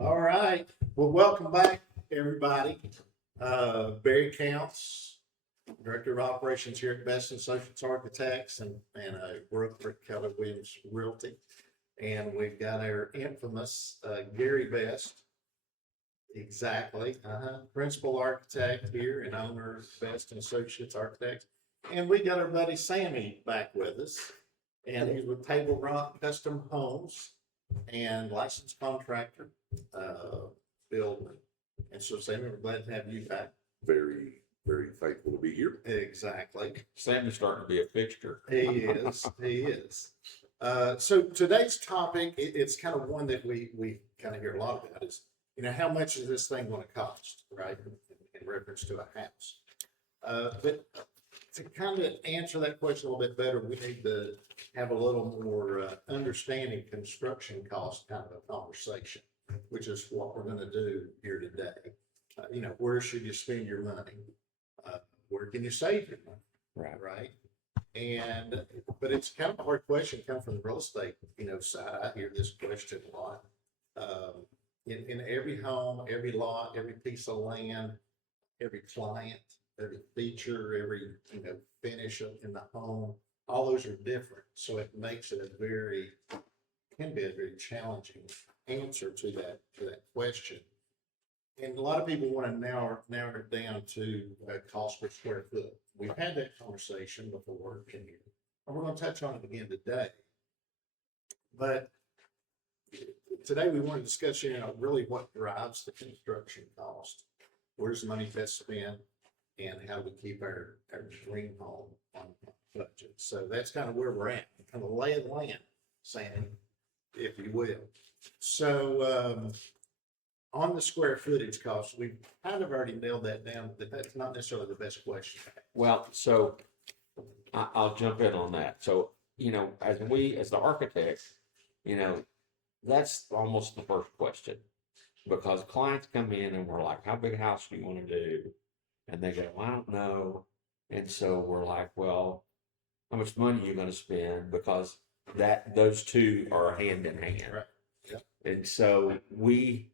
All right. Well, welcome back, everybody. Barry Counts, Director of Operations here at Best Associates Architects and Brooke Keller Williams Realty. And we've got our infamous Gary Best, exactly, principal architect here and owner of Best Associates Architects. And we got our buddy Sammy back with us, and he's with Tablerock Custom Homes and licensed contractor, builder. And so Sammy, we're glad to have you back. Very, very thankful to be here. Exactly. Sammy's starting to be a fixture. He is, he is. So today's topic, it's kind of one that we kind of hear a lot about is, how much is this thing going to cost, right? In reference to a house. But to kind of answer that question a little bit better, we need to have a little more understanding construction cost kind of a conversation, which is what we're going to do here today. Where should you spend your money? Where can you save your money? Right. But it's kind of a hard question coming from the real estate, side. I hear this question a lot. In every home, every lot, every piece of land, every client, every feature, every finish in the home, all those are different. So it makes it can be a very challenging answer to that question. And a lot of people want to narrow it down to cost per square foot. We've had that conversation before in here, and we're going to touch on it again today. But today we want to discuss, really what drives the construction cost. Where's the money best spent, and how do we keep our dream home on budget? So that's kind of where we're at, kind of lay of the land, Sammy, if you will. So on the square footage cost, we've kind of already nailed that down, but that's not necessarily the best question. Well, so I'll jump in on that. So, as the architects, that's almost the first question, because clients come in and we're like, how big a house do you want to do? And they go, well, I don't know. And so we're like, well, how much money are you going to spend? Because those two are hand in hand. Right. Yep. And so we,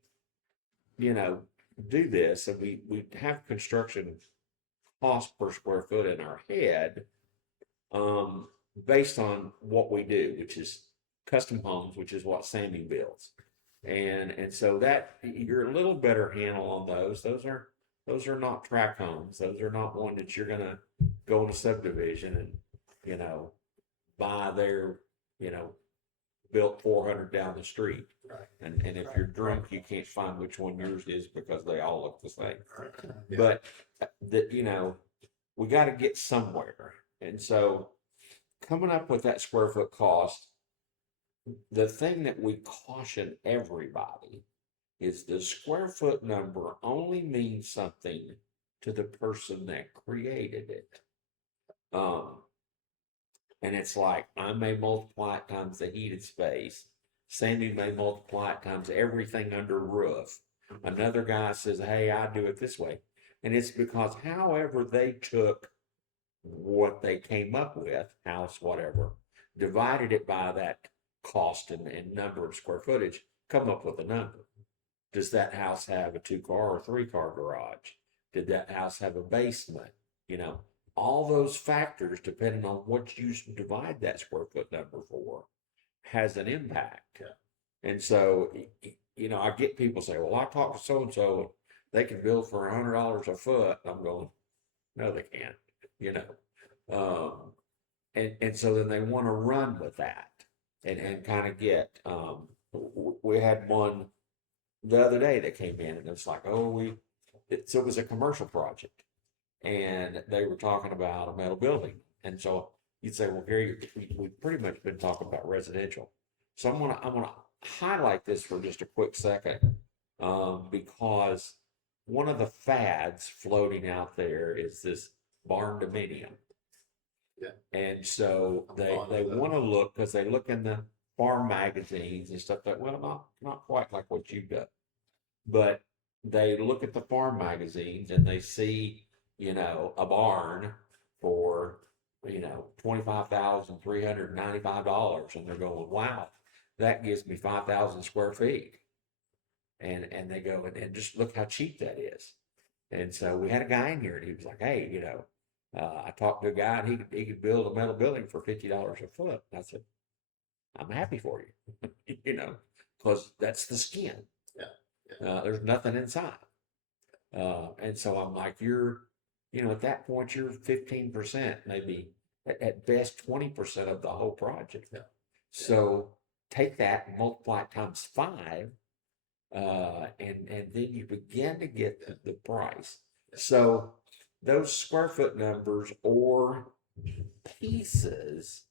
do this, and we have construction cost per square foot in our head, based on what we do, which is custom homes, which is what Sammy builds. And so that you're a little better handle on those. Those are not tract homes. Those are not one that you're gonna go in a subdivision and, buy their, built 400 down the street. Right. And if you're drunk, you can't find which one yours is because they all look the same. Yeah. But we got to get somewhere. And so coming up with that square foot cost, the thing that we caution everybody is the square foot number only means something to the person that created it. And it's like, I may multiply it times the heated space. Sandy may multiply it times everything under roof. Another guy says, hey, I do it this way. And it's because however they took what they came up with, house, whatever, divided it by that cost and number of square footage, come up with a number. Does that house have a 2-car or 3-car garage? Did that house have a basement? All those factors, depending on what you divide that square foot number for, has an impact. Yeah. And so, I get people say, well, I talked to so-and-so, they can build for $100 a foot. I'm going, no, they can't, and so then they want to run with that and kind of get, we had one the other day that came in, and it was like, it was a commercial project, and they were talking about a metal building. And so you'd say, well, Gary, we've pretty much been talking about residential. So I'm gonna highlight this for just a quick second, because one of the fads floating out there is this barn dominium. Yeah. And so they want to look, because they look in the farm magazines and stuff like, well, not quite like what you've done, but they look at the farm magazines and they see, a barn for, $25,395, and they're going, wow, that gives me 5,000 square feet. and they go, and just look how cheap that is. And so we had a guy in here and he was like, hey, I talked to a guy and he could build a metal building for $50 a foot. And I said, I'm happy for you, because that's the skin. Yeah. There's nothing inside. And so I'm like, at that point, you're 15%, maybe at best 20% of the whole project. Yeah. So take that and multiply it times 5, and then you begin to get the price. So those square foot numbers or pieces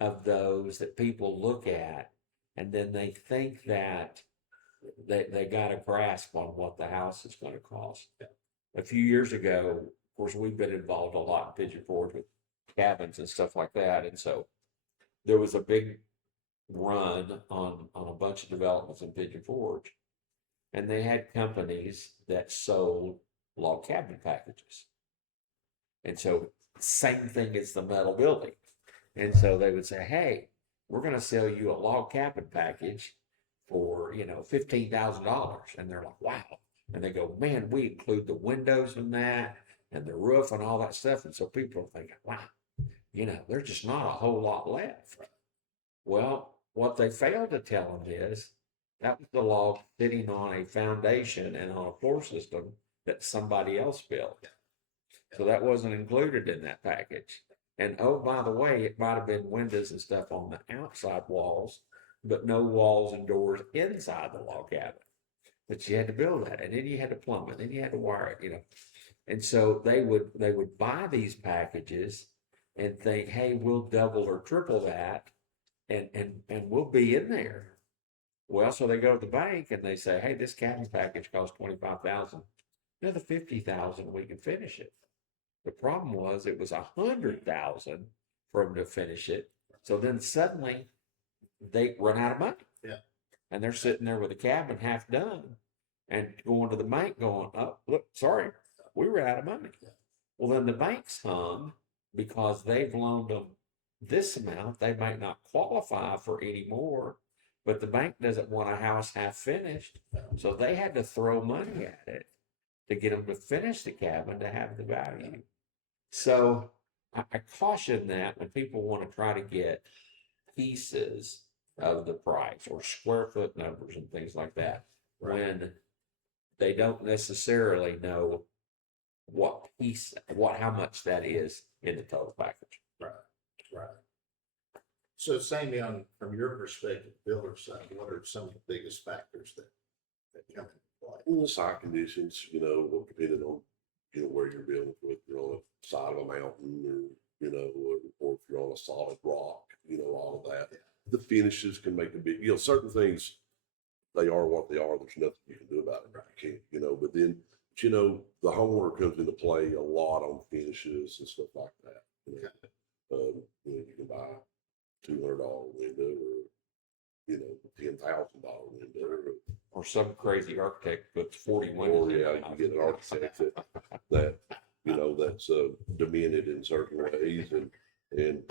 of those that people look at, and then they think that they got a grasp on what the house is going to cost. Yeah. A few years ago, of course, we've been involved a lot in Pigeon Forge with cabins and stuff like that. And so there was a big run on a bunch of developments in Pigeon Forge. And they had companies that sold log cabin packages. And so same thing as the metal building. And so they would say, hey, we're going to sell you a log cabin package for, $15,000. And they're like, wow. And they go, man, we include the windows in that and the roof and all that stuff. And so people are thinking, wow, there's just not a whole lot left. Well, what they failed to tell them is that was the log sitting on a foundation and on a floor system that somebody else built. So that wasn't included in that package. And oh, by the way, it might have been windows and stuff on the outside walls, but no walls and doors inside the log cabin. But you had to build that, and then you had to plumb it, then you had to wire it, And so they would buy these packages and think, hey, we'll double or triple that, and we'll be in there. Well, so they go to the bank and they say, hey, this cabin package costs $25,000. Another $50,000, we can finish it. The problem was it was $100,000 for them to finish it. So then suddenly they run out of money. Yeah. And they're sitting there with a cabin half done and going to the bank going, oh, look, sorry, we were out of money. Yeah. Well, then the bank's hung because they've loaned them this amount. They might not qualify for any more, but the bank doesn't want a house half finished. So they had to throw money at it to get them to finish the cabin to have the value. So I caution that when people want to try to get pieces of the price or square foot numbers and things like that, when they don't necessarily know how much that is in the total package. Right. So Sammy, from your perspective, builder side, what are some of the biggest factors that come into play? Well, site conditions, depending on, where you're building with, you're on the side of a mountain or if you're on a solid rock, all of that. Yeah. The finishes can make a big, certain things, they are what they are. There's nothing you can do about it. Right. You can't, but then, the homeowner comes into play a lot on finishes and stuff like that. You can buy $200 window or, $10,000 window. Or some crazy architect puts 40 Or windows. you get an architect that that's demented in certain ways, and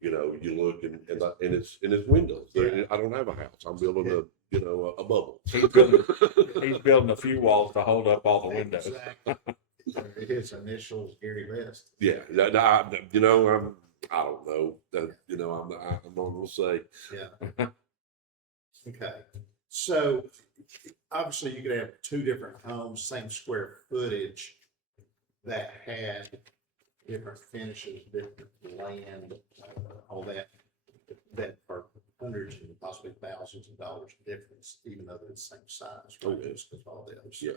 you look and it's windows. Yeah. I don't have a house. I'm building a bubble. He's building a few walls to hold up all the windows. Exactly. His initials, Gary West. Yeah, I don't know. I'm not gonna say. Yeah. Okay. So obviously you could have two different homes, same square footage, that had different finishes, different land, all that are hundreds and possibly thousands of dollars difference, even though they're the same size, right? Okay. Just with all the others. Yeah,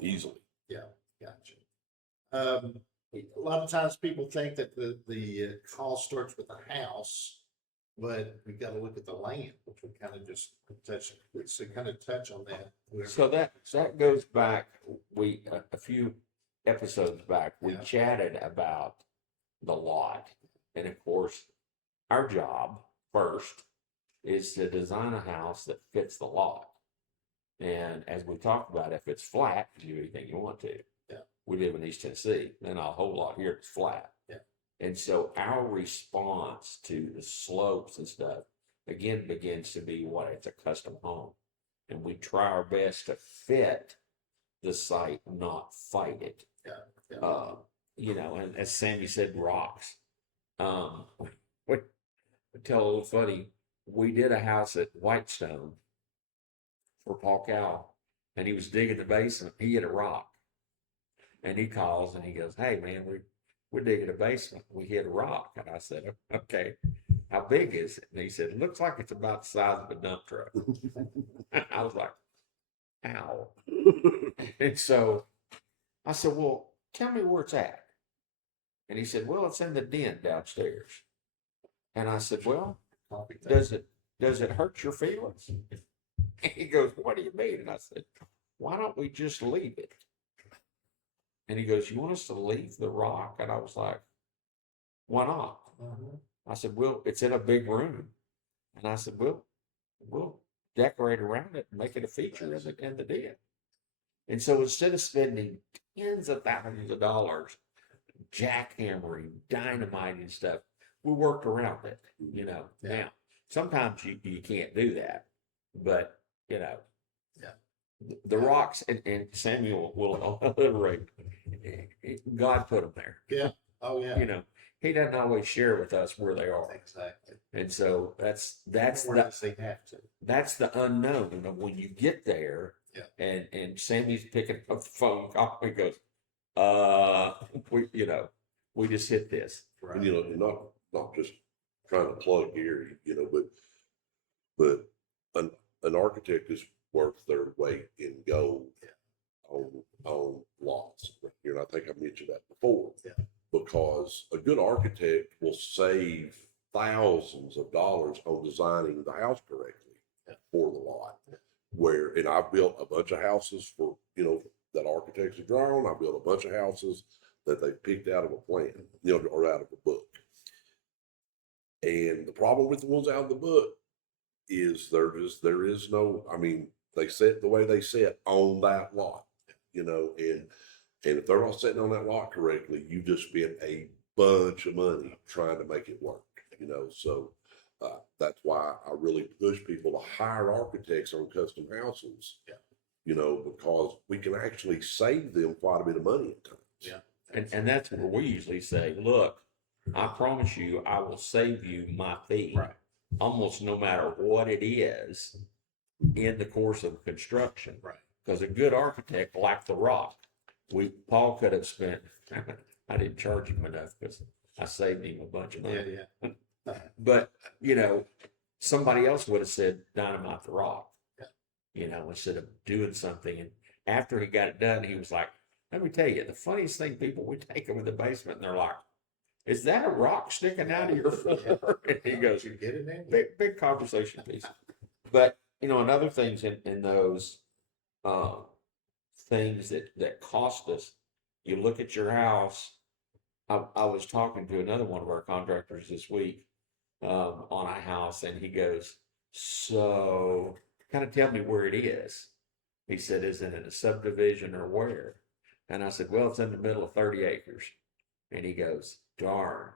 easily. Yeah, gotcha. A lot of times people think that the cost starts with the house, but we got to look at the land, which we kind of just touch on that. So that goes back, a few episodes back, we Yeah. chatted about the lot. And of course, our job first is to design a house that fits the lot. And as we talked about, if it's flat, you can do anything you want to. Yeah. We live in East Tennessee, then a whole lot here it's flat. Yeah. And so our response to the slopes and stuff, again, begins to be what it's a custom home. and we try our best to fit the site, not fight it. Yeah. You know, and as Sammy said, rocks. We tell a little funny. We did a house at Whitestone for Paul Cow, and he was digging the basement. He hit a rock, and he calls and he goes, "Hey man, we're digging a basement. We hit a rock." And I said, "Okay, how big is it?" And he said, "It looks like it's about the size of a dump truck." I was like, "Ow!" And so I said, "Well, tell me where it's at." And he said, "Well, it's in the den downstairs." And I said, "Well, does it hurt your feelings?" And he goes, "What do you mean?" And I said, "Why don't we just leave it?" And he goes, "You want us to leave the rock?" And I was like, "Why not?" I said, "Well, it's in a big room." And I said, we'll decorate around it and make it a feature in the den." And so instead of spending tens of thousands of dollars jackhammering, dynamiting stuff, we worked around it, you know. Yeah. Now, sometimes you can't do that, but you know, the rocks, and Samuel will alliterate, God put them there. Yeah. Oh, yeah. You know, he doesn't always share with us where they are. Exactly. And so that's Where does he have to? that's the unknown of when you get there. Yeah. And Sammy's picking up the phone call. He goes, we just hit this. Right. And, you know, not just trying to plug Gary, you know, but an architect is worth their weight in gold on lots. You know, I think I mentioned that before. Yeah. Because a good architect will save thousands of dollars on designing the house correctly for the lot. And I've built a bunch of houses for, you know, that architects have drawn. I built a bunch of houses that they picked out of a plan, you know, or out of a book. And the problem with the ones out of the book is there is no, I mean, they set the way they set on that lot, you know, and if they're not sitting on that lot correctly, you just spent a bunch of money trying to make it work, you know. So that's why I really push people to hire architects on custom houses, you know, because we can actually save them quite a bit of money at times. Yeah. And that's where we usually say, "Look, I promise you, I will save you my fee, Right. almost no matter what it is in the course of construction." Right. Because a good architect, like the rock, Paul could have spent. I didn't charge him enough because I saved him a bunch of money. Yeah. But you know, somebody else would have said, "Dynamite the rock," you know, instead of doing something. And after he got it done, he was like, "Let me tell you, the funniest thing, people, we take them in the basement and they're like, 'Is that a rock sticking out of your floor?'" And he goes, You get it in? big conversation piece. But you know, another things in those things that cost us. You look at your house. I was talking to another one of our contractors this week on a house, and he goes, "So, kind of tell me where it is." He said, "Is it in a subdivision or where?" And I said, "Well, it's in the middle of 30 acres." And he goes, "Darn."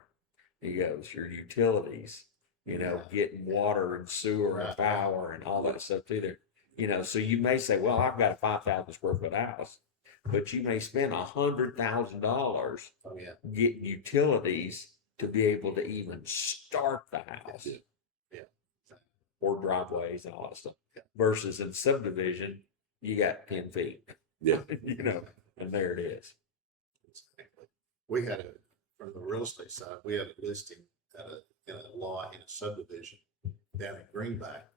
He goes, "Your utilities, you know, getting water and sewer and power and all that stuff through there. You know, so you may say, well, I've got a 5,000 square foot house, but you may spend $100,000 getting utilities to be able to even start the house." Or driveways and all that stuff. Versus in subdivision, you got 10 feet. Yeah. You know, and there it is. Exactly. We had from the real estate side, we had a listing in a lot in a subdivision down in Greenback.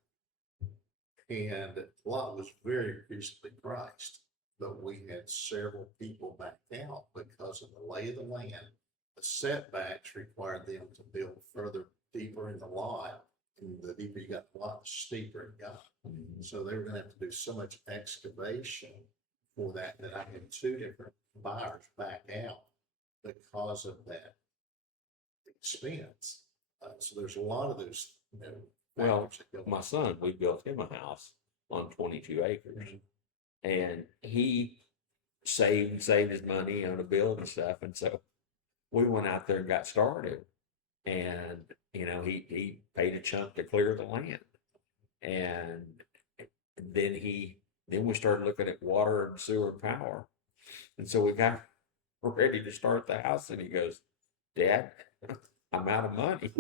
And the lot was very reasonably priced, but we had several people back out because of the lay of the land. The setbacks required them to build further deeper in the lot. And the deeper you got the lot, the steeper it got. So they were gonna have to do so much excavation for that I had two different buyers back out because of that expense. So there's a lot of those, you know, Well, factors that go my son, we built him a house on 22 acres, and he saved his money on a build and stuff. And so we went out there and got started, and you know, he paid a chunk to clear the land, and then we started looking at water and sewer and power. And so we got ready to start the house and he goes, Dad, I'm out of money.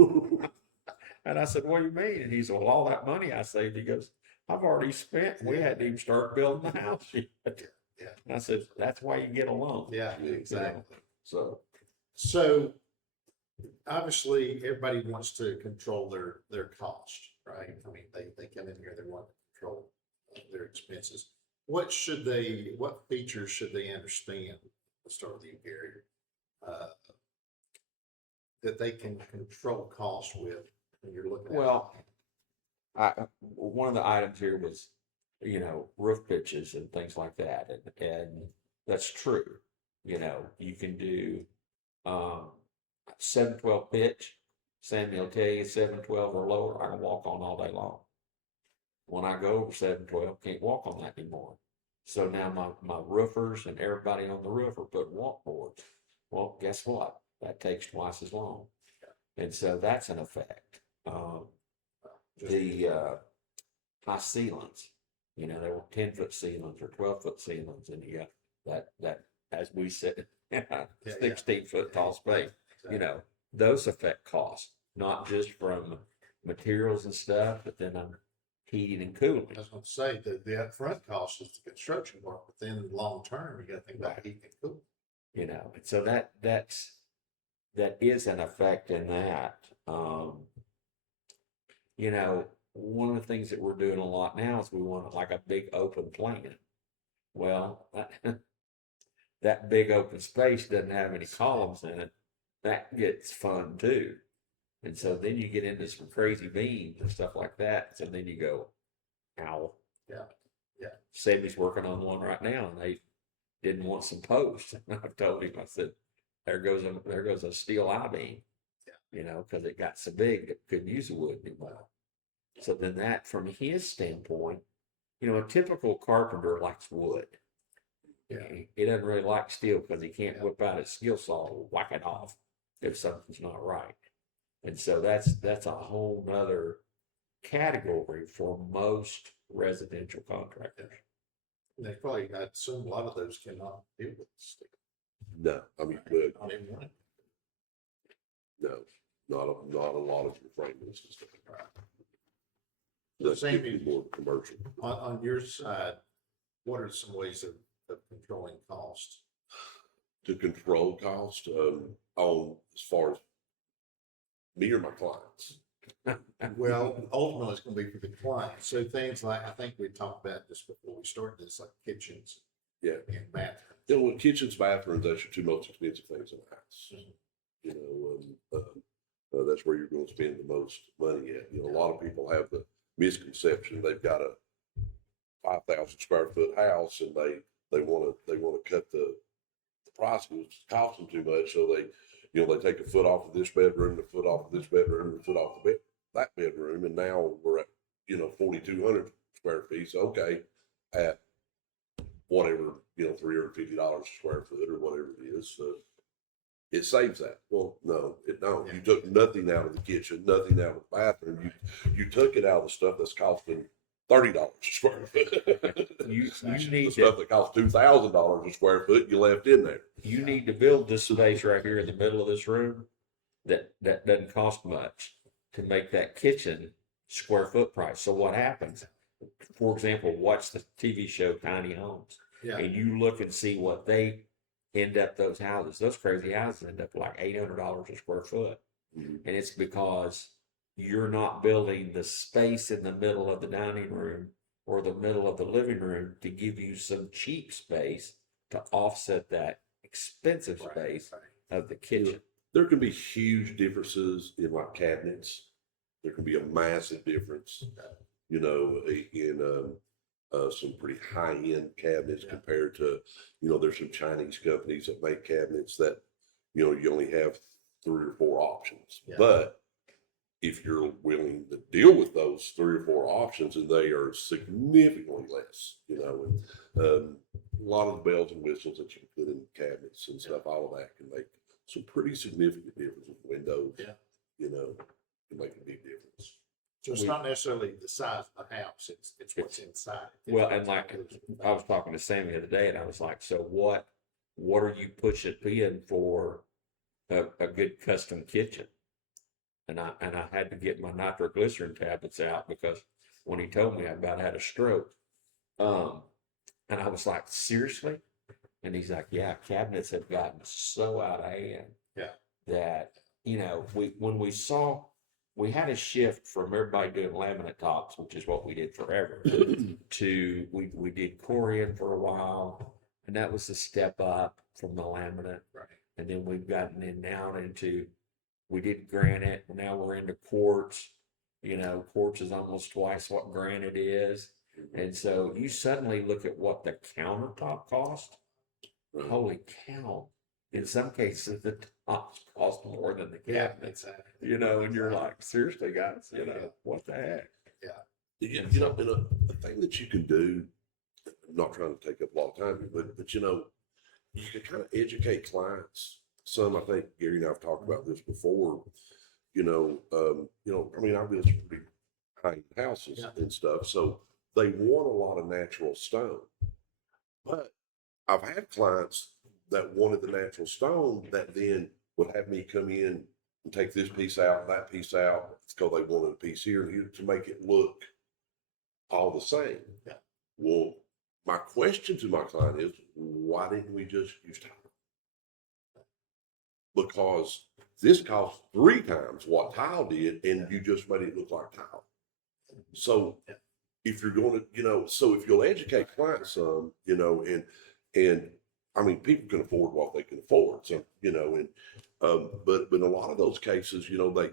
And I said, what do you mean? And he said, well, all that money I saved, he goes, I've already spent. We hadn't even started building the house yet. Yeah. And I said, that's why you get a loan. Yeah, You know, exactly. So, Obviously, everybody wants to control their cost, right? I mean, they come in here, they want to control their expenses. What features should they understand? Let's start with you, Gary. That they can control cost with when you're looking at. well, one of the items here was, you know, roof pitches and things like that. And that's true. You know, you can do, 712 pitch. Sammy will tell you 712 or lower, I can walk on all day long. When I go over 712, can't walk on that anymore. So now my roofers and everybody on the roof are putting walk boards. Well, guess what? That takes twice as long. And so that's an effect. The high ceilings, you know, they were 10-foot ceilings or 12-foot ceilings, and you got that as we said, 16-foot tall space. You know, those affect cost, not just from materials and stuff, but then I'm heating and cooling. I was going to say that the upfront cost is the construction work, but then long term, you got to think about heating and cooling. You know, and so that is an effect in that. You know, one of the things that we're doing a lot now is we want like a big open plan. Well, that big open space doesn't have any columns in it. That gets fun too. And so then you get into some crazy beams and stuff like that. So then you go, ow. Yeah. Yeah. Sammy's working on one right now and they didn't want some posts. And I told him, I said, there goes a steel I-beam, you know, because it got so big it couldn't use the wood anymore. So then that, from his standpoint, you know, a typical carpenter likes wood. Yeah. He doesn't really like steel because he can't whip out his skill saw and whack it off if something's not right. And so that's a whole nother category for most residential contractors. And they probably, I assume a lot of those cannot deal with steel. No, I mean, Not even one. no, not a lot of your frameless and stuff. So That's Sammy, typically more commercial. on your side, what are some ways of controlling cost? To control cost, on as far as me or my clients. Well, ultimately, it's going to be for the client. So things like, I think we talked about this before we started this, like kitchens. Yeah. And bathrooms. You know, with kitchens, bathrooms, that's your two most expensive things in the house. You know, that's where you're going to spend the most money at. You know, a lot of people have the misconception they've got a 5,000 square foot house and they want to cut the price because it's costing too much. So they take a foot off of this bedroom, a foot off of this bedroom, a foot off the that bedroom, and now we're at 4,200 square feet. So okay, at whatever $350 a square foot or whatever it is, so it saves that. Well, no, it don't. You took nothing out of the kitchen, nothing out of the bathroom. You took it out of the stuff that's costing $30 a square foot. You The need stuff to, that costs $2,000 a square foot, you left in there. you need to build this space right here in the middle of this room that doesn't cost much to make that kitchen square foot price. So what happens? For example, watch the TV show Tiny Homes. Yeah. And you look and see what they end up, those houses. Those crazy houses end up like $800 a square foot. Mhm. And it's because you're not building the space in the middle of the dining room or the middle of the living room to give you some cheap space to offset that expensive space of the kitchen. There can be huge differences in like cabinets. There can be a massive difference, in some pretty high-end cabinets compared to, there's some Chinese companies that make cabinets that, you only have 3 or 4 options. Yeah. But if you're willing to deal with those 3 or 4 options, and they are significantly less, and a lot of the bells and whistles that you can put in cabinets and stuff, all of that can make some pretty significant difference with windows. Yeah. Can make a big difference. So it's not necessarily the size of the house, it's what's inside. Well, and like, I was talking to Sammy the other day and I was like, so what are you pushing in for a good custom kitchen? And I had to get my nitroglycerin tablets out because when he told me I about had a stroke, and I was like, seriously? And he's like, yeah, cabinets have gotten so out of hand. Yeah. That, we had a shift from everybody doing laminate tops, which is what we did forever, to we did Corian for a while, and that was a step up from the laminate. Right. And then we've gotten in now into, we did granite, now we're into quartz. Quartz is almost twice what granite is. And so you suddenly look at what the countertop cost. Holy cow. In some cases, the tops cost more than the cabinets, exactly. and you're like, seriously, guys, what the heck? And the thing that you can do, I'm not trying to take up a lot of time, but you can kind of educate clients. Some, I think Gary and I have talked about this before, I mean, I build some pretty high-end houses and stuff, so they want a lot of natural stone. But I've had clients that wanted the natural stone that then would have me come in and take this piece out, that piece out, because they wanted a piece here and here to make it look all the same. Yeah. Well, my question to my client is, why didn't we just use tile? Because this costs 3 times what tile did, and you just made it look like tile. So if you're going to, so if you'll educate clients some, and I mean, people can afford what they can afford. So, but in a lot of those cases, you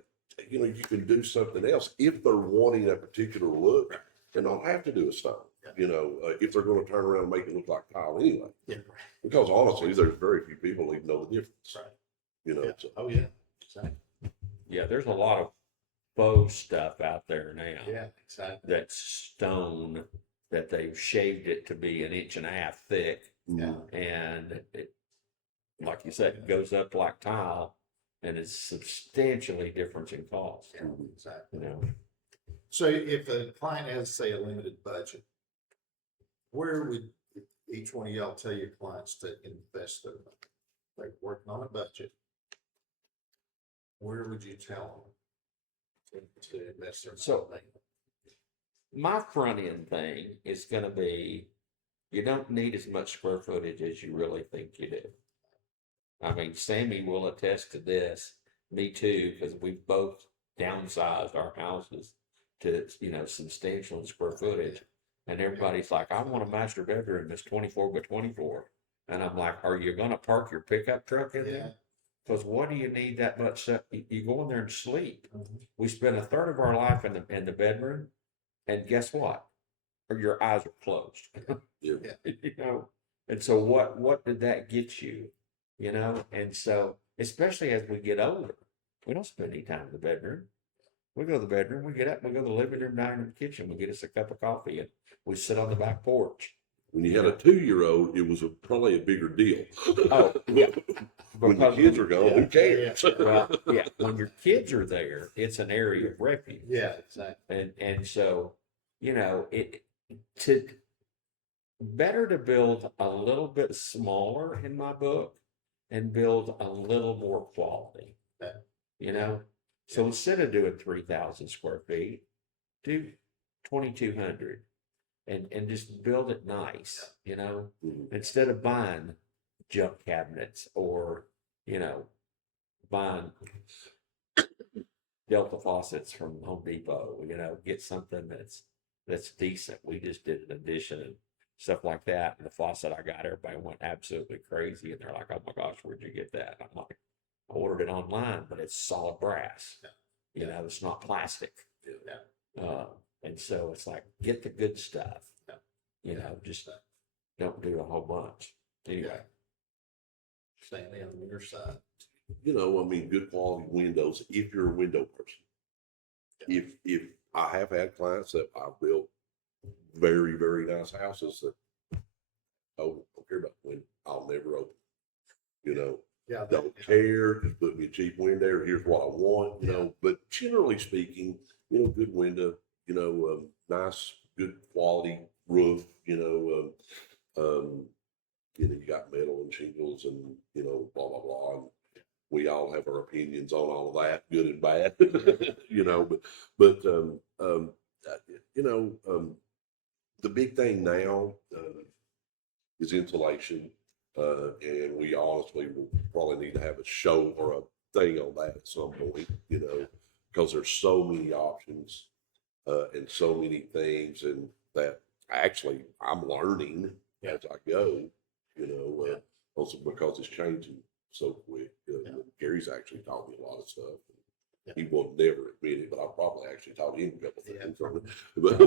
can do something else if they're wanting a particular look and don't have to do a stone, if they're going to turn around and make it look like tile anyway. Yeah. Because honestly, there's very few people who even know the difference. Right. So. Oh, yeah. Exactly. Yeah, there's a lot of faux stuff out there now. Yeah, exactly. That's stone that they've shaved it to be 1.5 inches thick. Yeah. And it, like you said, it goes up like tile and it's substantially different in cost. Yeah, exactly. So if a client has, say, a limited budget, where would each one of y'all tell your clients to invest their money? Like working on a budget, where would you tell them to invest their money? My front end thing is going to be, you don't need as much square footage as you really think you do. I mean, Sammy will attest to this, me too, because we've both downsized our houses to, substantial square footage. And everybody's like, I want a master bedroom that's 24 by 24. And I'm like, are you going to park your pickup truck in there? Because what do you need that much stuff? You go in there and sleep. Mm-hmm. We spend a third of our life in the bedroom. And guess what? Or your eyes are closed. And so what did that get you? And so, especially as we get older, we don't spend any time in the bedroom. We go to the bedroom, we get up, we go to the living room, dining room, kitchen, we get us a cup of coffee, and we sit on the back porch. When you had a 2-year-old, it was probably a bigger deal. Oh, yeah. When the kids are gone, who cares? Well, yeah, when your kids are there, it's an area of refuge. Yeah, exactly. And so, better to build a little bit smaller in my book and build a little more quality. So instead of doing 3,000 square feet, do 2,200 and just build it nice, instead of buying junk cabinets or, buying Delta faucets from Home Depot, get something that's decent. We just did an addition and stuff like that. And the faucet I got, everybody went absolutely crazy. And they're like, oh my gosh, where'd you get that? I'm like, I ordered it online, but it's solid brass. It's not plastic. And so it's like, get the good stuff. Just don't do a whole bunch. Anyway. Staying on your side. Good quality windows, if you're a window person. If I have had clients that I've built very, very nice houses that, don't care about when I'll never open, don't care, just put me a cheap window, here's what I want, but generally speaking, good window, nice, good quality roof, you got metal and shingles and, blah, blah, blah. And we all have our opinions on all of that, good and bad, but, the big thing now, is insulation. And we honestly will probably need to have a show or a thing on that at some point, because there's so many options, and so many things, and that actually I'm learning as I go, also because it's changing so quick. Gary's actually taught me a lot of stuff. He will never admit it, but I probably actually taught him a couple things from it. But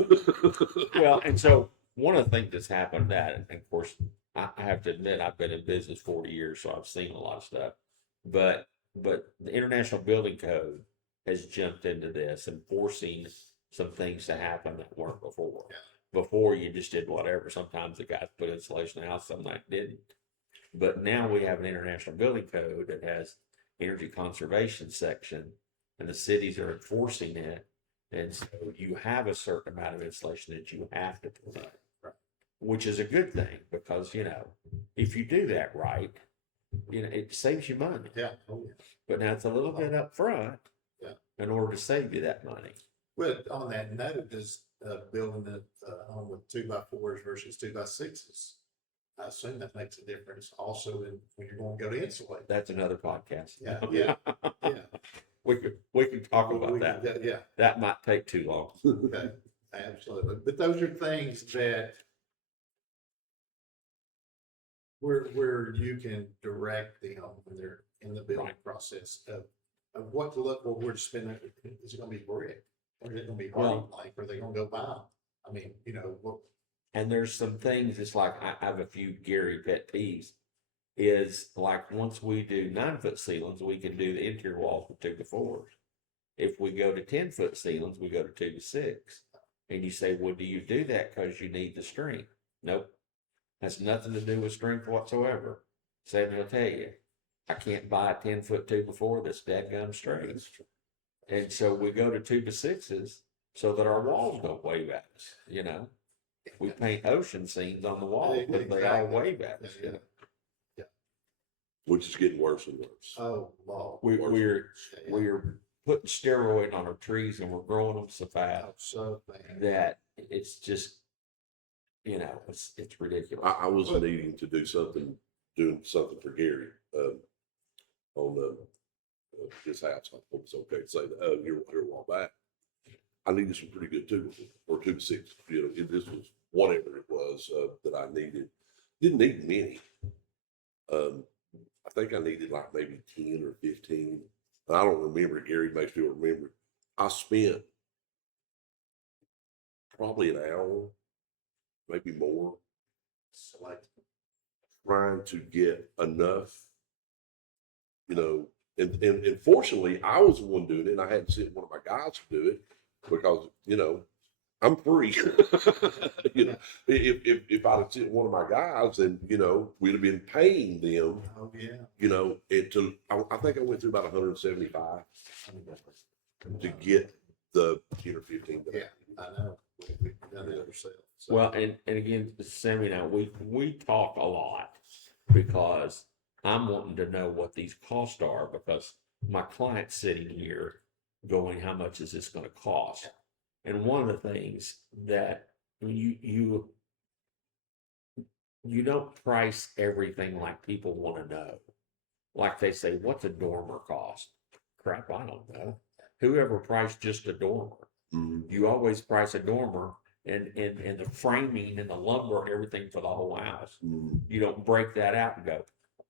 Well, and so one of the things that's happened that, and of course, I have to admit, I've been in business 40 years, so I've seen a lot of stuff. But the International Building Code has jumped into this and forcing some things to happen that weren't before. Before you just did whatever. Sometimes the guys put insulation in the house, some that didn't. But now we have an International Building Code that has energy conservation section, and the cities are enforcing it. And so you have a certain amount of insulation that you have to put in, which is a good thing because, if you do that right, it saves you money. Yeah. Oh, yeah. But now it's a little bit up front in order to save you that money. Well, on that note, does building a home with 2x4s versus 2x6s, I assume that makes a difference also when you're going to go to insulate. That's another podcast. Yeah. We could talk about that. Yeah. That might take too long. Okay, absolutely. But those are things that where you can direct the home when they're in the building process of what to look for, where to spend it. Is it gonna be brick? Or is it gonna be hard plank? Or are they gonna go by them? I mean, And there's some things, it's like I have a few Gary pet peeves. Is like once we do 9-foot ceilings, we can do the interior walls with 2x4s. If we go to 10-foot ceilings, we go to 2x6. And you say, well, do you do that because you need the strength? Nope. Has nothing to do with strength whatsoever. Sammy will tell you, I can't buy a 10-foot 2x4 that's dadgum straight. And so we go to 2x6s so that our walls don't wave at us, We paint ocean scenes on the wall, but they all wave at us. which is getting worse and worse. Oh, wow. We're putting steroid on our trees and we're growing them so fast So bad. that it's just, it's ridiculous. I was needing to doing something for Gary, on his house. I hope it's okay to say that, here a while back. I needed some pretty good 2x6, this was whatever it was, that I needed. Didn't need many. I think I needed like maybe 10 or 15. I don't remember. Gary may still remember. I spent probably an hour, maybe more, trying to get enough, and fortunately I was the one doing it, and I had to send one of my guys to do it because, I'm free. If I'd have sent one of my guys, then, we'd have been paying them, Oh, yeah. I think I went through about 175 to get the 10 or 15. Yeah, I know. We've done it ourselves. So. Well, and again, Sammy and I, we talk a lot because I'm wanting to know what these costs are because my client's sitting here going, how much is this going to cost? And one of the things that you don't price everything like people want to know. Like they say, what's a dormer cost? Crap, I don't know. Whoever priced just a dormer. Mm-hmm. You always price a dormer and the framing and the lumber and everything for the whole house. Mm-hmm. You don't break that out and go,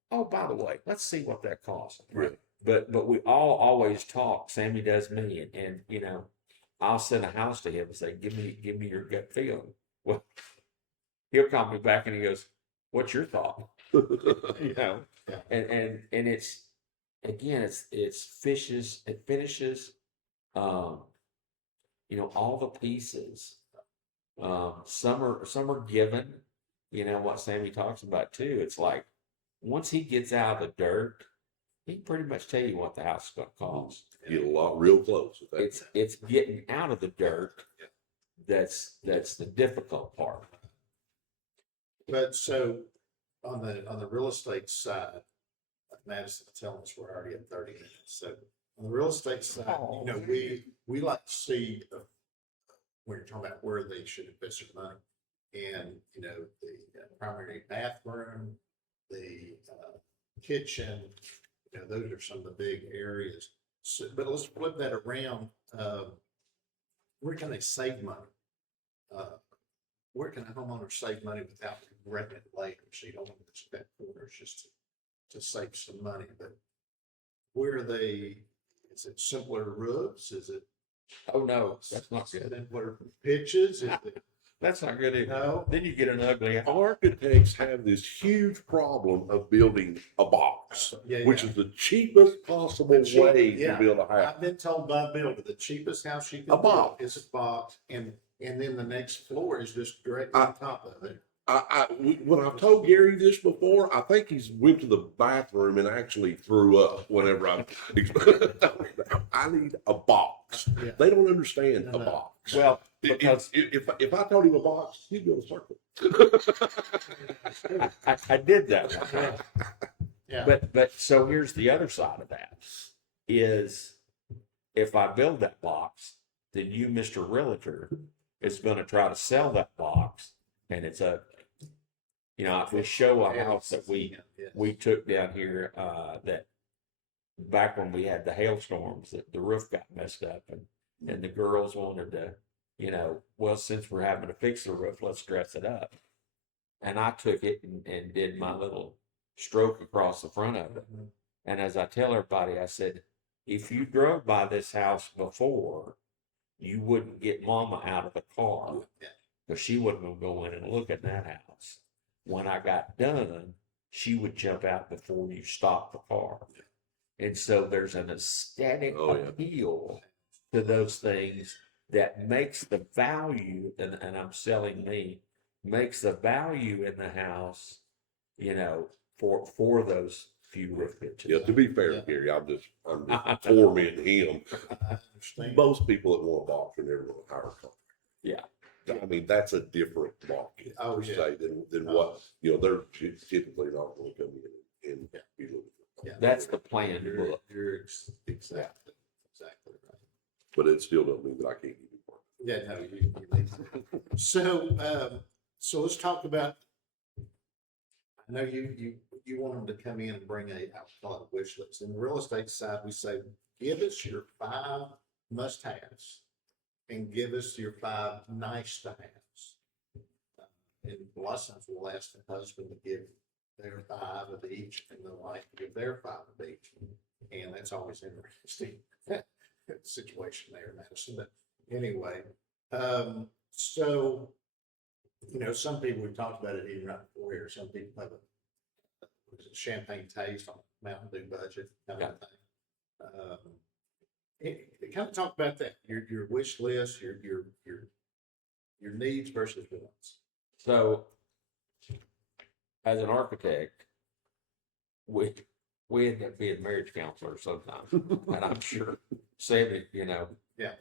oh, by the way, let's see what that costs. Right. But we all always talk. Sammy does me, and I'll send a house to him and say, give me your gut feeling. Well, he'll call me back and he goes, what's your thought? Yeah. And it's, again, it finishes, all the pieces. Some are given, what Sammy talks about too. It's like, once he gets out of the dirt, he can pretty much tell you what the house is gonna cost. Get a lot real close with that. It's getting out of the dirt. That's the difficult part. But so on the real estate side, Madison telling us we're already at 30 minutes. So on the real estate side, we like to see when you're talking about where they should invest their money. And, the primary bathroom, the kitchen, those are some of the big areas. So, but let's flip that around. Where can they save money? Where can a homeowner save money without regretting it later? So you don't want to spend quarters just to save some money, but where are they? Is it simpler roofs? Is it? Oh no, that's not good. Simpler pitches? Is it? That's not good either. No. Then you get an ugly house. Architects have this huge problem of building a box, Yeah, which yeah. is the cheapest possible way to build a house. I've been told by a builder, the cheapest house you can A build box. is a box, and then the next floor is just directly on top of it. When I've told Gary this before, I think he's went to the bathroom and actually threw up whenever I need a box. Yeah. They don't understand a No. box. Well, because If I told him a box, he'd build a circle. I did that. Yeah. But so here's the other side of that is if I build that box, then you, Mr. Realtor, is going to try to sell that box and it's ugly. If we show a house that we took down here, that back when we had the hailstorms, that the roof got messed up and the girls wanted to, well, since we're having to fix the roof, let's dress it up. And I took it and did my little stroke across the front of it. And as I tell everybody, I said, if you drove by this house before, you wouldn't get mama out of the car because she wasn't going to go in and look at that house. When I got done, she would jump out before you stopped the car. And so there's an aesthetic appeal to those things that makes the value, and I'm selling makes the value in the house, for those few roof pitches. Yeah, to be fair, Gary, I'm just tormenting him. I understand. Most people that want a box are never going to hire a contractor. Yeah. I mean, that's a different market, Oh, per yeah. se, than what, they're typically not going to come in and be looking for. Yeah. That's the plan book. You're exactly right. But it still doesn't mean that I can't give you work. Yeah, no, you need to. So let's talk about, I know you want them to come in and bring a wish list. In the real estate side, we say, give us your 5 must-haves and give us your 5 nice-to-haves. And a lot of times we'll ask the husband to give their 5 of each and the wife to give their 5 of each. And that's always interesting situation there, Madison. But anyway, so, some people, we talked about it even right before here, some people have a champagne taste on a Mountain Dew budget kind of thing. Kind of talk about that, your wish list, your needs versus wants. So, as an architect, we end up being marriage counselors sometimes, and I'm sure Sammy,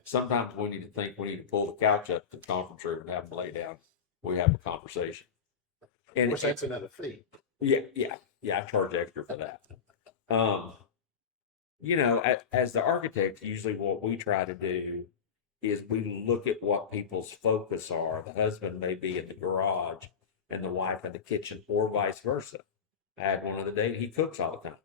sometimes we need to pull the couch up to the conference room and have them lay down. We have a conversation. Of course, that's another fee. Yeah, I charge extra for that. As the architect, usually what we try to do is we look at what people's focus are. The husband may be in the garage and the wife in the kitchen, or vice versa. I had one other day, he cooks all the time.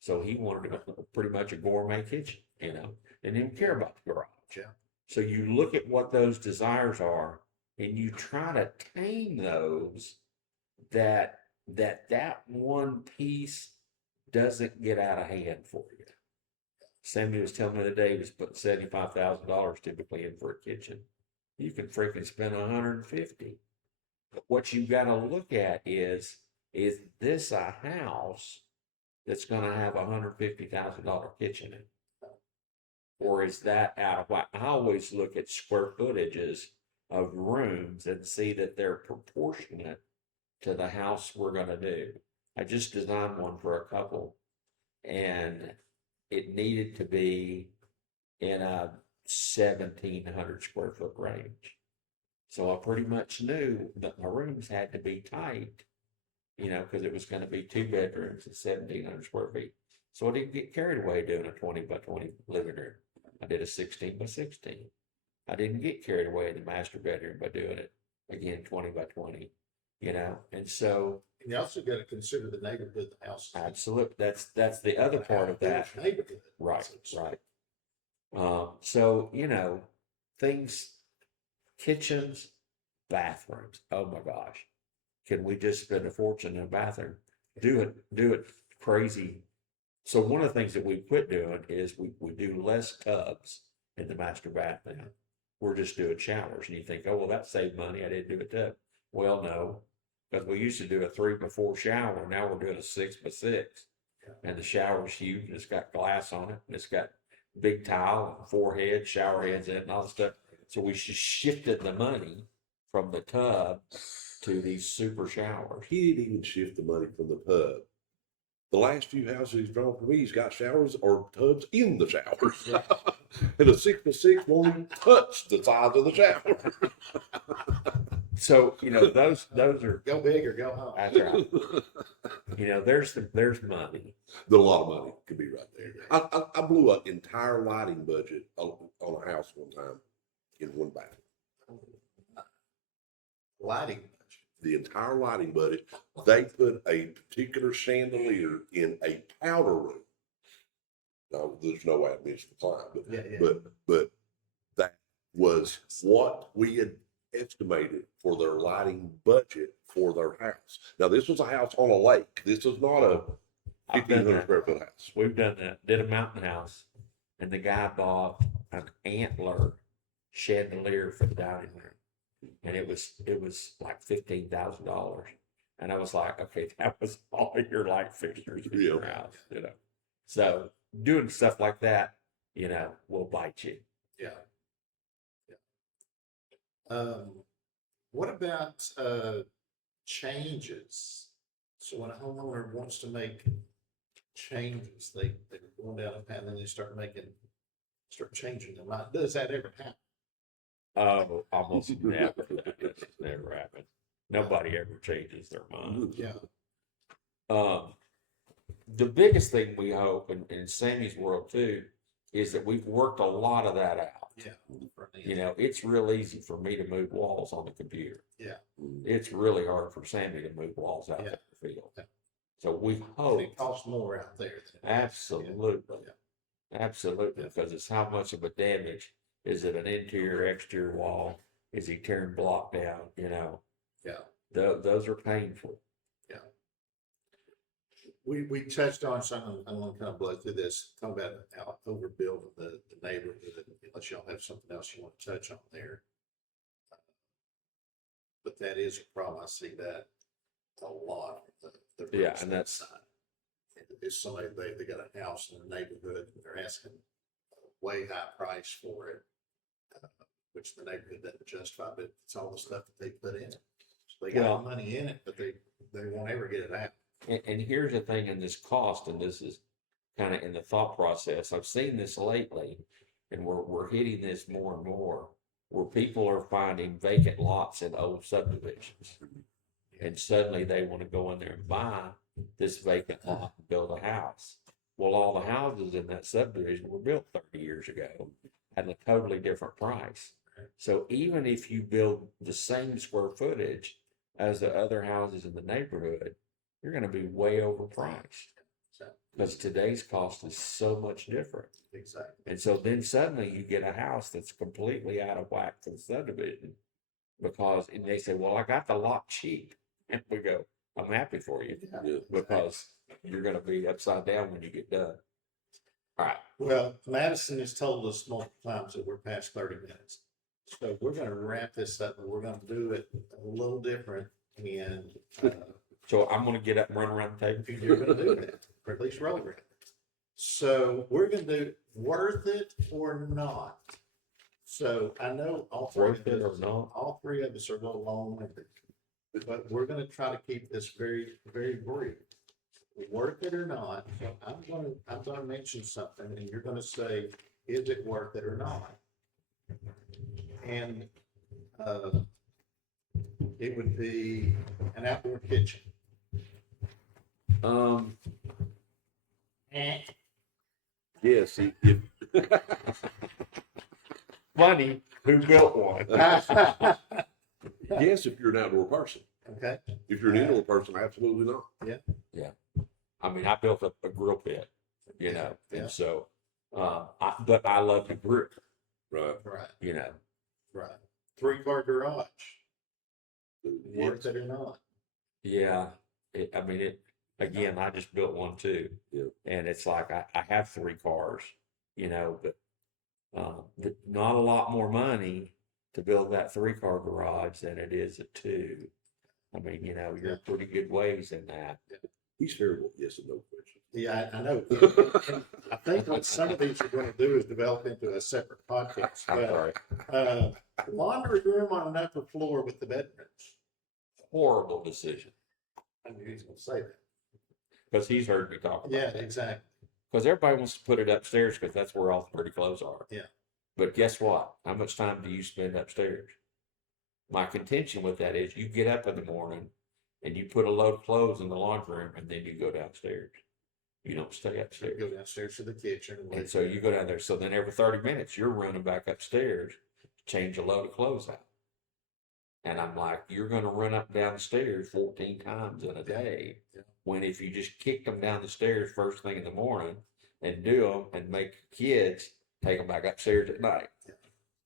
So he wanted pretty much a gourmet kitchen, and didn't care about the garage. Yeah. So you look at what those desires are and you try to tame those that one piece doesn't get out of hand for you. Sammy was telling me the day he was putting $75,000 typically in for a kitchen. You can freaking spend $150. But what you've got to look at is this a house that's going to have $150,000 kitchen in it? Or is that out of whack? I always look at square footages of rooms and see that they're proportionate to the house we're going to do. I just designed one for a couple and it needed to be in a 1,700 square foot range. So I pretty much knew that my rooms had to be tight, because it was going to be 2 bedrooms and 1,700 square feet. So I didn't get carried away doing a 20 by 20 living room. I did a 16 by 16. I didn't get carried away in the master bedroom by doing it again 20 by 20, and so. And you also got to consider the neighborhood, the house. Absolutely. That's the other part of that. Neighborhood. Right, right. So, things, kitchens, bathrooms. Oh my gosh. Can we just spend a fortune in a bathroom? Do it crazy. So one of the things that we quit doing is we do less tubs in the master bath now. We're just doing showers. And you think, oh, well, that saved money. I didn't do a tub. Well, no, because we used to do a 3x4 shower. Now we're doing a 6x6. And the shower's huge, and it's got glass on it, and it's got big tile, and 4 heads, shower heads in it, and all that stuff. So we just shifted the money from the tub to these super showers. He didn't even shift the money from the tub. The last few houses he's drawn for me, he's got showers or tubs in the showers. And a 6x6 won't even touch the size of the shower. So, those are, Go big or go home. that's right. There's money. A lot of money could be right there. I blew an entire lighting budget on a house one time in one bathroom. Lighting. The entire lighting budget. They put a particular chandelier in a powder room. Now, there's no way I missed the client, but that was what we had estimated for their lighting budget for their house. Now, this was a house on a lake. This is not a I've done 1,500 that. square foot house. We've done that. Did a mountain house, and the guy bought an antler chandelier for the dining room, and it was like $15,000. And I was like, okay, that was all your light fixtures in your house, So doing stuff like that, will bite you. Yeah. What about changes? So when a homeowner wants to make changes, they're going down a path and then they start changing their mind. Does that ever happen? Oh, almost never. It's never happened. Nobody ever changes their mind. Yeah. The biggest thing we hope, in Sammy's world too, is that we've worked a lot of that out. Yeah. It's real easy for me to move walls on the computer. Yeah. It's really hard for Sammy to move walls out in the field. Yeah. So we hope. It costs more out there. Absolutely. Yeah. Absolutely. Because it's how much of a damage. Is it an interior, exterior wall? Is he tearing block down? Yeah. Those are painful. Yeah. We touched on something. I want to kind of blow through this, talk about how overbuilding the neighborhood, unless y'all have something else you want to touch on there. But that is a problem. I see that a lot. The real Yeah, estate and that's side. It's somebody, they got a house in the neighborhood and they're asking a way high price for it, which the neighborhood doesn't justify, but it's all the stuff that they put in it. So they got money in it, but they won't ever get it out. And here's the thing in this cost, and this is kind of in the thought process. I've seen this lately, and we're hitting this more and more, where people are finding vacant lots in old subdivisions. And suddenly they want to go in there and buy this vacant lot and build a house. Well, all the houses in that subdivision were built 30 years ago at a totally different price. So even if you build the same square footage as the other houses in the neighborhood, you're going to be way overpriced because today's cost is so much different. Exactly. And so then suddenly you get a house that's completely out of whack for the subdivision and they say, well, I got the lot cheap. And we go, I'm happy for you because you're going to be upside down when you get done. All right. Well, Madison has told us multiple times that we're past 30 minutes. So we're going to wrap this up and we're going to do it a little different. And so I'm going to get up and run around the table. you're going to do that, or at least roll around. So we're going to do worth it or not. So I know all three Worth it or not? All three of us are a little long-winded, but we're going to try to keep this very, very brief. worth it or not? So I'm gonna mention something and you're gonna say, is it worth it or not? And, it would be an outdoor kitchen. Yeah, see, if, Funny, who built one? yes, if you're an outdoor person. Okay, If you're an indoor person, absolutely not. I mean, I built a grill pit, you know, Yeah. and so, but I love to grill, Right. right, you know. right. 3-car garage, Yes. worth it or not? Yeah, again, I just built one too. Yeah. And it's like, I have 3 cars, you know, but not a lot more money to build that 3-car garage than it is a 2. I mean, you know, you're pretty good ways in that. He's terrible. Yes and no question. Yeah, I know. And I think what some of these are gonna do is develop into a separate podcast. I'm But, sorry. laundry room on an upper floor with the bedrooms. Horrible decision, I knew he was gonna say that. because he's heard me talk about Yeah, that. exactly. Because everybody wants to put it upstairs because that's where all the pretty clothes are. Yeah. But guess what? How much time do you spend upstairs? My contention with that is you get up in the morning and you put a load of clothes in the laundry room and then you go downstairs. You don't stay So upstairs. go downstairs to the kitchen. And so you go down there. So then every 30 minutes, you're running back upstairs to change a load of clothes out. And I'm like, you're going to run up and down the stairs 14 times in a day. Yeah. When if you just kick them down the stairs first thing in the morning and do them and make kids take them back upstairs at night. Yeah.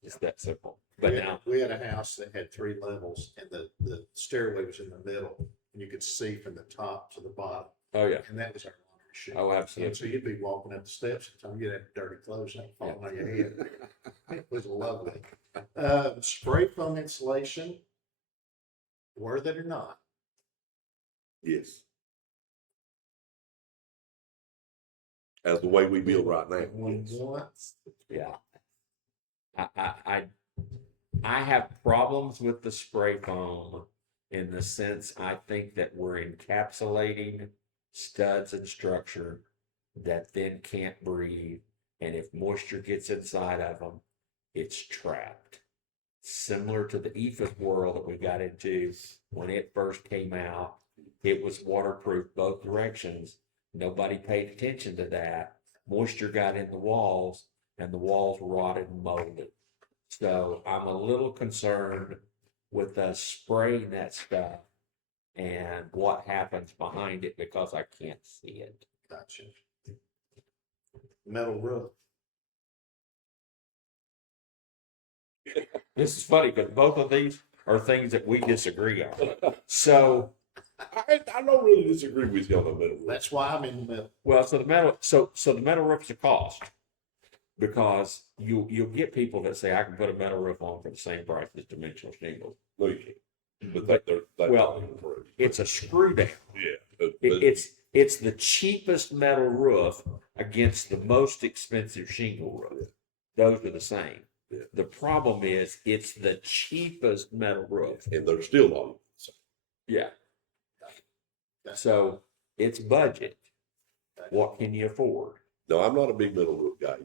It's that simple. But now, We had a house that had 3 levels and the stairway was in the middle and you could see from the top to the bottom. oh yeah, And that was our laundry chute. oh And absolutely. so you'd be walking up the steps and time you get dirty clothes and falling on your head. It was lovely. Spray foam insulation, worth it or not? Yes. As the way we build right now. One Yes. once. Yeah. I have problems with the spray foam in the sense I think that we're encapsulating studs and structure that then can't breathe. And if moisture gets inside of them, it's trapped. Similar to the EFIS world that we got into when it first came out, it was waterproof both directions. Nobody paid attention to that. Moisture got in the walls and the walls rotted and molded. So I'm a little concerned with us spraying that stuff and what happens behind it because I can't see it. Gotcha. Metal roof. This is funny because both of these are things that we disagree on. So, I don't really disagree with you on the middle. That's why I'm in the middle. well, so the metal roof's a cost because you'll get people that say I can put a metal roof on for the same price as dimensional shingles. No, you can't. But that's Well, not even correct. It's a screw down. Yeah. But, It's the cheapest metal roof against the most expensive shingle roof. Those are the same. Yeah. The problem is it's the cheapest metal roof. and they're still not. Yeah. So it's budget. What can you afford? No, I'm not a big metal roof guy.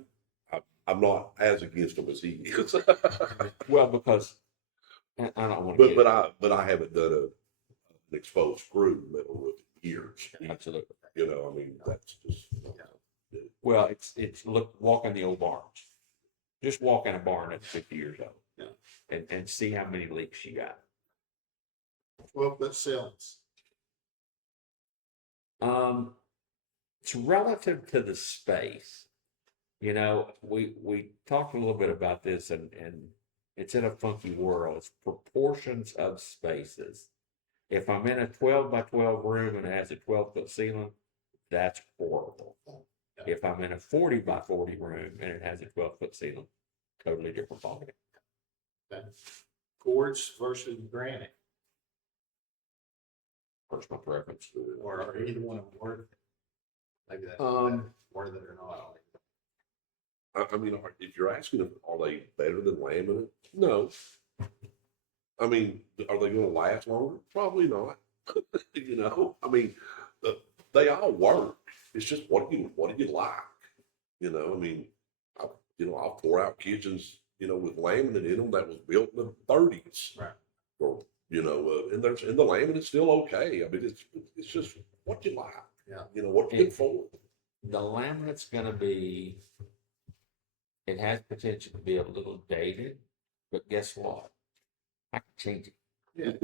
I'm not as against them as he is. Well, because I don't want to. but I haven't done an exposed screw metal roof in years. Absolutely. You know, I mean, that's just. Well, it's look, walk in the old barns. Just walk in a barn that's 50 years old. Yeah. And see how many leaks you got. 12-foot ceilings. It's relative to the space. You know, we talked a little bit about this and it's in a funky world. It's proportions of spaces. If I'm in a 12 by 12 room and it has a 12-foot ceiling, that's horrible. If I'm in a 40 by 40 room and it has a 12-foot ceiling, totally different ballgame. Okay. Quartz versus granite, Personal preference. or are either one of them worth it? Maybe that's worth it or not. I mean, if you're asking, are they better than laminate? No. I mean, are they going to last longer? Probably not. You know, I mean, they all work. It's just what do you like? You know, I mean, I'll pour out kitchens, with laminate in them that was built in the 30s. Right. Or, and the laminate's still okay. I mean, it's just what you like. Yeah. What you good for. The laminate's gonna be, it has potential to be a little dated, but guess what? I can change it,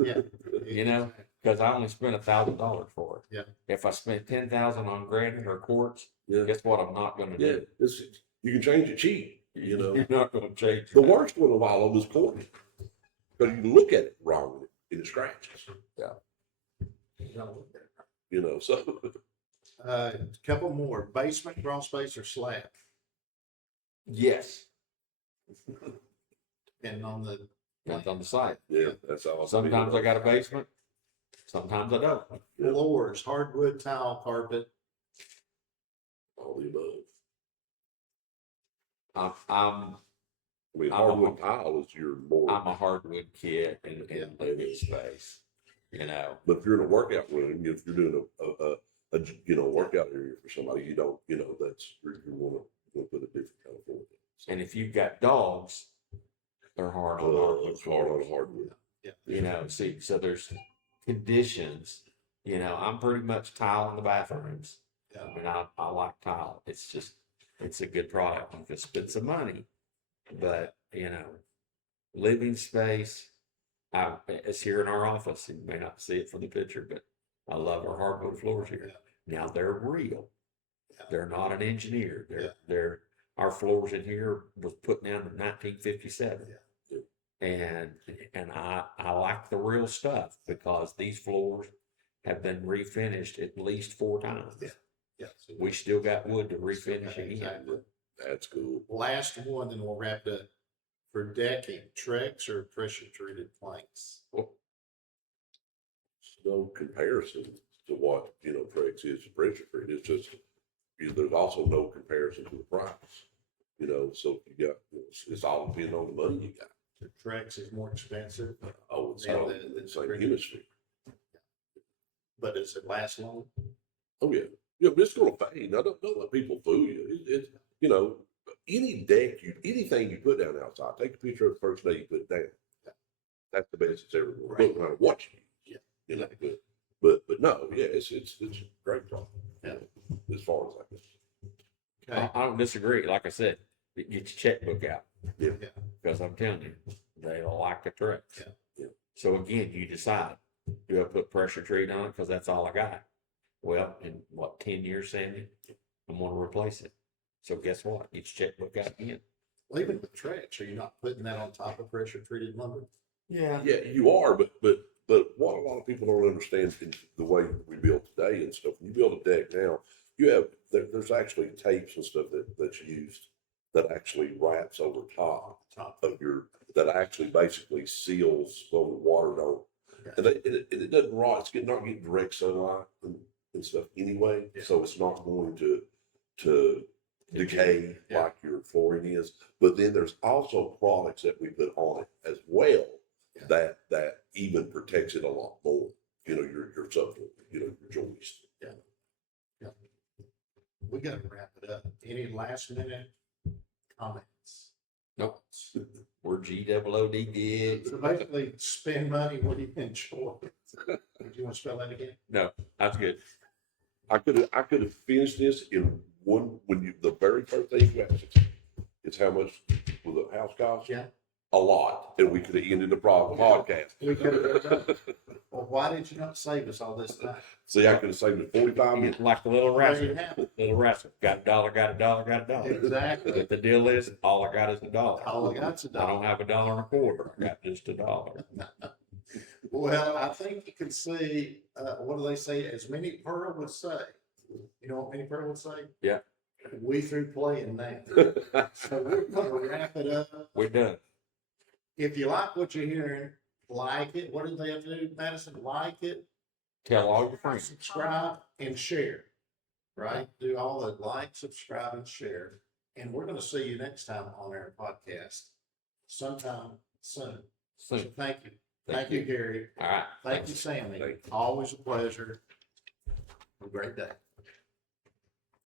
Yeah. because I only spent $1,000 for it. Yeah. If I spent 10,000 on granite or quartz, Yeah. guess what? I'm not gonna Yeah. do. You can change it cheap, You're not gonna change The it. worst one of all of them is corny. Because you look at it wrong and it scratches. So. Couple more, basement, crawl space or slab, Yes, and on the. that's on the site. Yeah, that's all. Sometimes I got a basement, sometimes I don't. Yeah. Floors, hardwood, tile, carpet, All the above. I'm I mean, I'm hardwood tile is your more, a hardwood kid in living space, but if you're in a workout room, if you're doing a workout area for somebody, you don't, that's, you want to put a different kind of floor. And if you've got dogs, they're hard on hardwood It's hard on floors. hardwood. See, so there's conditions, I'm pretty much tile in the bathrooms. Yeah. I mean, I like tile. It's a good product. You can spend some money, but, living space, it's here in our office. You may not see it from the picture, but I love our hardwood floors here. Now they're real. They're not an engineer. Our floors in here was put down in 1957. And I like the real stuff because these floors have been refinished at least 4 times. Yeah. We still got wood to refinish again. Exactly. That's cool. Last one, then we'll wrap it up. For decking, Trex or pressure treated planks? No comparison to what, Trex is to pressure treated. It's just, there's also no comparison to the price. So you got, it's all depending on the money you got. The Trex is more expensive, Oh, it's Yeah, all the in the same pressure- chemistry. but does it last long? Oh, yeah. Yeah, but it's gonna fade. Now, don't let people fool you. It's any deck, anything you put down outside, take a picture of the first day you put it down. That's the best it's ever gonna Right. look, no matter what you use. But no, yeah, it's a great product. Yeah. As far as I guess. Okay. I don't disagree. Like I said, get your checkbook out. Yeah. Because I'm telling you, they like the Trex. Yeah. So again, you decide, do I put pressure treat on it? Because that's all I got. Well, in 10 years, Sandy, I'm going to replace it. So guess what? Get your checkbook out again. Well, even with Trex, are you not putting that on top of pressure treated lumber? Yeah. Yeah, you are, but what a lot of people don't understand in the way we build today and stuff, when you build a deck now, there's actually tapes and stuff that's used that actually wraps over top of that actually basically seals so the water don't. Okay. And it doesn't rot, it's not getting direct sunlight and stuff anyway, Yeah. so it's not going to decay Yeah. like your flooring is. But then there's also products that we put on it as well Yeah. that even protects it a lot more. Your subfloor, your joist. We gotta wrap it up. Any last minute comments? Nope. We're GOOD gigs. So basically, spend money what you enjoy. Do you want to spell that again? No, that's good. I could have finished this in one, the very first thing you asked, it's how much will the house cost? Yeah. A lot, and we could have ended the podcast. We could have done that. Well, why did you not save us all this time? See, I could have saved it 45 minutes. Like the little There you rascal. have it. Little rascal. Got a dollar, got a dollar, got a dollar. Exactly. But the deal is, all I got is a dollar. All I got's a I don't dollar. have $1.25. I got just $1. Well, I think you can see, what do they say? As Minnie Pearl would say. You know what Minnie Pearl would say? Yeah. We through playing now. So we're gonna wrap it up. We're done. If you like what you're hearing, like it. What did they have to do, Madison? Like it, Tell all your friends. subscribe, and share. Right? Do all the like, subscribe, and share. And we're gonna see you next time on our podcast, sometime soon. So Soon. thank you. Thank you, Gary. All right. Thank you, Sammy. Thank you. Always a pleasure. Have a great day.